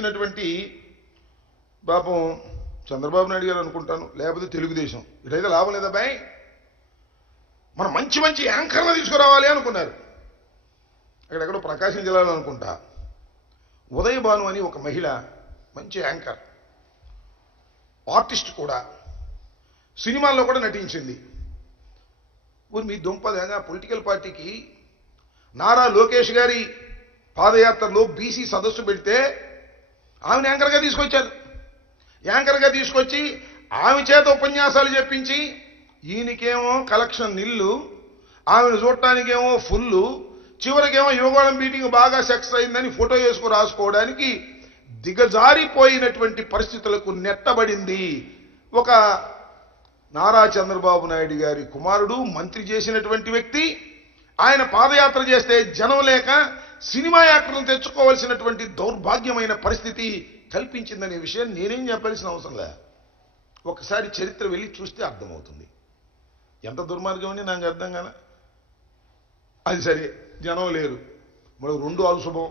ఇచ్చినటువంటి పాపం చంద్రబాబు నాయుడు గారు అనుకుంటాను, లేకపోతే తెలుగుదేశం. ఇటైతే లాభం లేదా బాయ్, మనం మంచి మంచి యాంకర్లు తీసుకురావాలి అనుకున్నారు. అక్కడెక్కడో ప్రకాశం జిల్లాలో అనుకుంటా ఉదయ్ భాను అని ఒక మహిళ, మంచి యాంకర్, ఆర్టిస్ట్ కూడా, సినిమాల్లో కూడా నటించింది. మీ దుంపదేగా పొలిటికల్ పార్టీకి నారా లోకేష్ గారి పాదయాత్రలో బీసీ సదస్సు పెడితే ఆమెను యాంకర్గా తీసుకొచ్చారు. యాంకర్గా తీసుకొచ్చి ఆమె చేత ఉపన్యాసాలు చెప్పించి ఈయనకేమో కలెక్షన్ నిల్లు, ఆమెను చూడటానికేమో ఫుల్లు, చివరికేమో యువగోళం మీటింగ్ బాగా సక్సెస్ అయిందని ఫోటో వేసుకు రాసుకోవడానికి దిగజారిపోయినటువంటి పరిస్థితులకు నెట్టబడింది. ఒక నారా చంద్రబాబు నాయుడు గారి కుమారుడు, మంత్రి చేసినటువంటి వ్యక్తి, ఆయన పాదయాత్ర చేస్తే జనం లేక సినిమా యాక్టర్లను తెచ్చుకోవాల్సినటువంటి దౌర్భాగ్యమైన పరిస్థితి కల్పించిందనే విషయం నేనేం చెప్పాల్సిన అవసరం లే. ఒకసారి చరిత్ర వెళ్ళి చూస్తే అర్థమవుతుంది. ఎంత దుర్మార్గం అని నాకు అర్థం కాలే. అది సరే, జనం లేరు, మరి రెండు అలశుభం.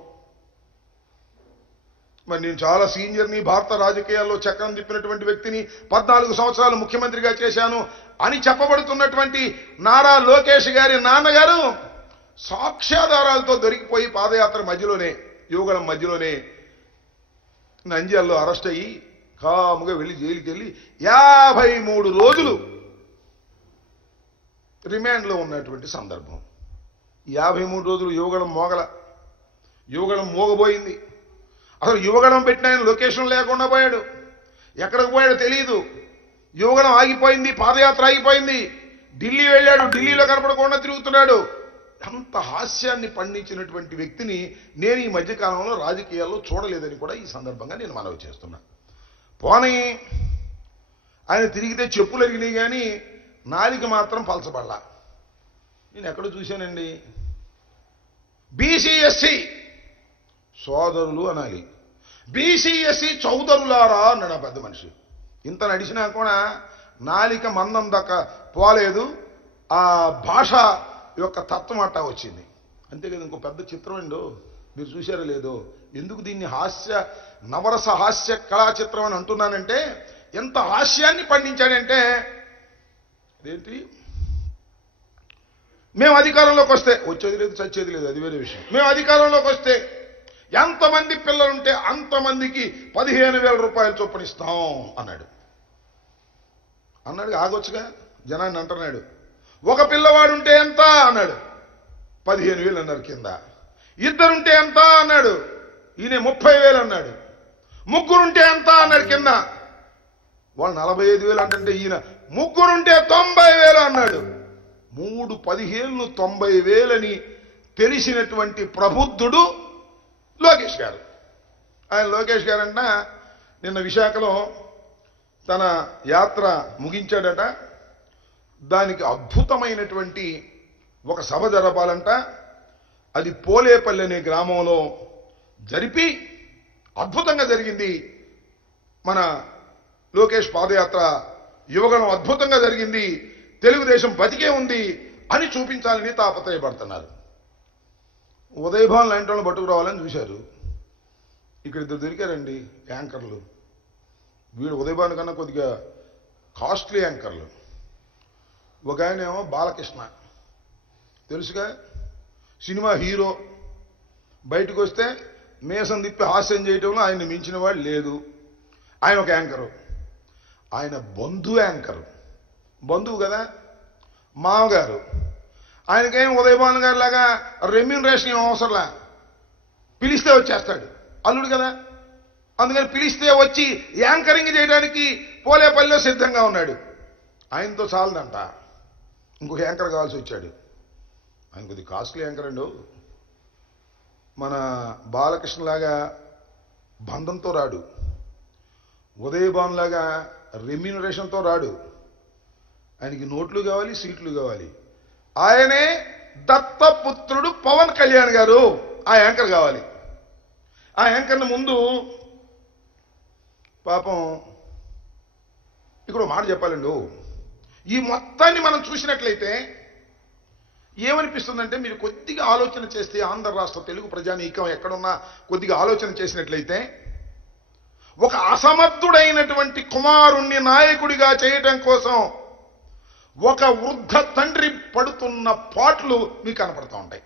మరి నేను చాలా సీనియర్ని, భారత రాజకీయాల్లో చక్రం తిప్పినటువంటి వ్యక్తిని, 14 సంవత్సరాలు ముఖ్యమంత్రిగా చేశాను అని చెప్పబడుతున్నటువంటి నారా లోకేష్ గారి నాన్నగారు సాక్ష్యాధారాలతో దొరికిపోయి పాదయాత్ర మధ్యలోనే, యువగళం మధ్యలోనే నంద్యాలలో అరెస్ట్ అయ్యి కాముగా వెళ్ళి జైలుకి వెళ్ళి 53 రోజులు రిమాండ్లో ఉన్నటువంటి సందర్భం. 53 రోజులు యువగళం మోగబోయింది. అసలు యువగళం పెట్టిన ఆయన లొకేషన్ లేకుండా పోయాడు, ఎక్కడికి పోయాడో తెలియదు. యువగళం ఆగిపోయింది, పాదయాత్ర ఆగిపోయింది. ఢిల్లీ వెళ్ళాడు, ఢిల్లీలో కనపడకుండా తిరుగుతున్నాడు. అంత హాస్యాన్ని పండించినటువంటి వ్యక్తిని నేను ఈ మధ్యకాలంలో రాజకీయాల్లో చూడలేదని కూడా ఈ సందర్భంగా నేను మనవి చేస్తున్నా. పోనీ ఆయన తిరిగితే చెప్పులు అరిగినాయి కానీ నాలిక మాత్రం పలచబడలా. నేను ఎక్కడ చూశానండి, బీసీఎస్సీ సోదరులు అనాలి, బీసీఎస్సీ చౌదరులారా అన్నాడు ఆ పెద్ద మనిషి. ఇంత నడిచినా కూడా నాలిక మందం దక్క పోలేదు, ఆ భాష యొక్క తత్వం అట్టా వచ్చింది. అంతే కదా. ఇంకో పెద్ద చిత్రం అండో, మీరు చూశారో లేదో. ఎందుకు దీన్ని నవరస హాస్య కళా చిత్రం అని అంటున్నానంటే, ఎంత హాస్యాన్ని పండించాడంటే, అదేంటి, మేము అధికారంలోకి వస్తే, వచ్చేది లేదు చచ్చేది లేదు, అది వేరే విషయం. మేము అధికారంలోకి వస్తే ఎంతమంది పిల్లలుంటే అంతమందికి 15,000 రూపాయలు చొప్పున ఇస్తాం అన్నాడు. ఆగొచ్చుగా, జనాన్ని అంటున్నాడు. ఒక పిల్లవాడుంటే ఎంత అన్నాడు, 15,000 అన్నారు కింద. ఇద్దరుంటే ఎంత అన్నాడు, ఈయన 30,000 అన్నాడు. ముగ్గురుంటే ఎంత అన్నాడు కింద, వాళ్ళు 45,000 అంటే ఈయన ముగ్గురుంటే 90,000 అన్నాడు. 3 15 90,000 అని తెలిసినటువంటి ప్రబుద్ధుడు లోకేష్ గారు. ఆయన లోకేష్ గారంట నిన్న విశాఖలో తన యాత్ర ముగించాడట. దానికి అద్భుతమైనటువంటి ఒక సభ జరపాలంట. అది పోలేపల్లి అనే గ్రామంలో జరిపి అద్భుతంగా జరిగింది. మన లోకేష్ పాదయాత్ర యువగణం అద్భుతంగా జరిగింది, తెలుగుదేశం బతికే ఉంది అని చూపించాలని తాపత్రయపడుతున్నారు. ఉదయభాన్ లాంటి వాళ్ళని పట్టుకురావాలని చూశారు. ఇక్కడ ఇద్దరు దొరికారండి యాంకర్లు. వీడు ఉదయభాన్ కన్నా కొద్దిగా కాస్ట్లీ యాంకర్లు. ఒక ఆయన ఏమో బాలకృష్ణ, తెలుసుగా, సినిమా హీరో. బయటకు వస్తే మేసం తిప్పి హాస్యం చేయటంలో ఆయన్ని మించిన వాడు లేదు. ఆయన ఒక యాంకరు. ఆయన యాంకరు, బంధువు కదా, మామగారు. ఆయనకేం ఉదయభాను గారి లాగా రెమ్యూనరేషన్ ఏం అవసరంలా, పిలిస్తే వచ్చేస్తాడు, అల్లుడు కదా. అందుకని పిలిస్తే వచ్చి యాంకరింగ్ చేయడానికి పోలేపల్లిలో సిద్ధంగా ఉన్నాడు. ఆయనతో చాలదంట, ఇంకొక యాంకర్ కావాల్సి వచ్చాడు. ఆయన కొద్దిగా కాస్ట్లీ యాంకర్ అండు. మన బాలకృష్ణలాగా బంధంతో రాడు, ఉదయభాను లాగా రెమ్యూనరేషన్తో రాడు. ఆయనకి నోట్లు కావాలి, సీట్లు కావాలి. ఆయనే దత్తపుత్రుడు పవన్ కళ్యాణ్ గారు, ఆ యాంకర్ కావాలి. ఆ యాంకర్ని ముందు పాపం ఇక్కడ మాట చెప్పాలండి. ఈ మొత్తాన్ని మనం చూసినట్లయితే ఏమనిపిస్తుందంటే, మీరు కొద్దిగా ఆలోచన చేస్తే, ఆంధ్ర రాష్ట్ర తెలుగు ప్రజానీకం ఎక్కడున్నా కొద్దిగా ఆలోచన చేసినట్లయితే, ఒక అసమర్థుడైనటువంటి కుమారుణ్ణి నాయకుడిగా చేయటం కోసం ఒక వృద్ధ తండ్రి పడుతున్న పాట్లు మీకు కనపడుతూ ఉంటాయి.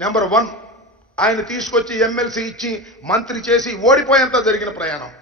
నెంబర్ 1, ఆయన తీసుకొచ్చి ఎమ్మెల్సీ ఇచ్చి మంత్రి చేసి ఓడిపోయేంత జరిగిన ప్రయాణం.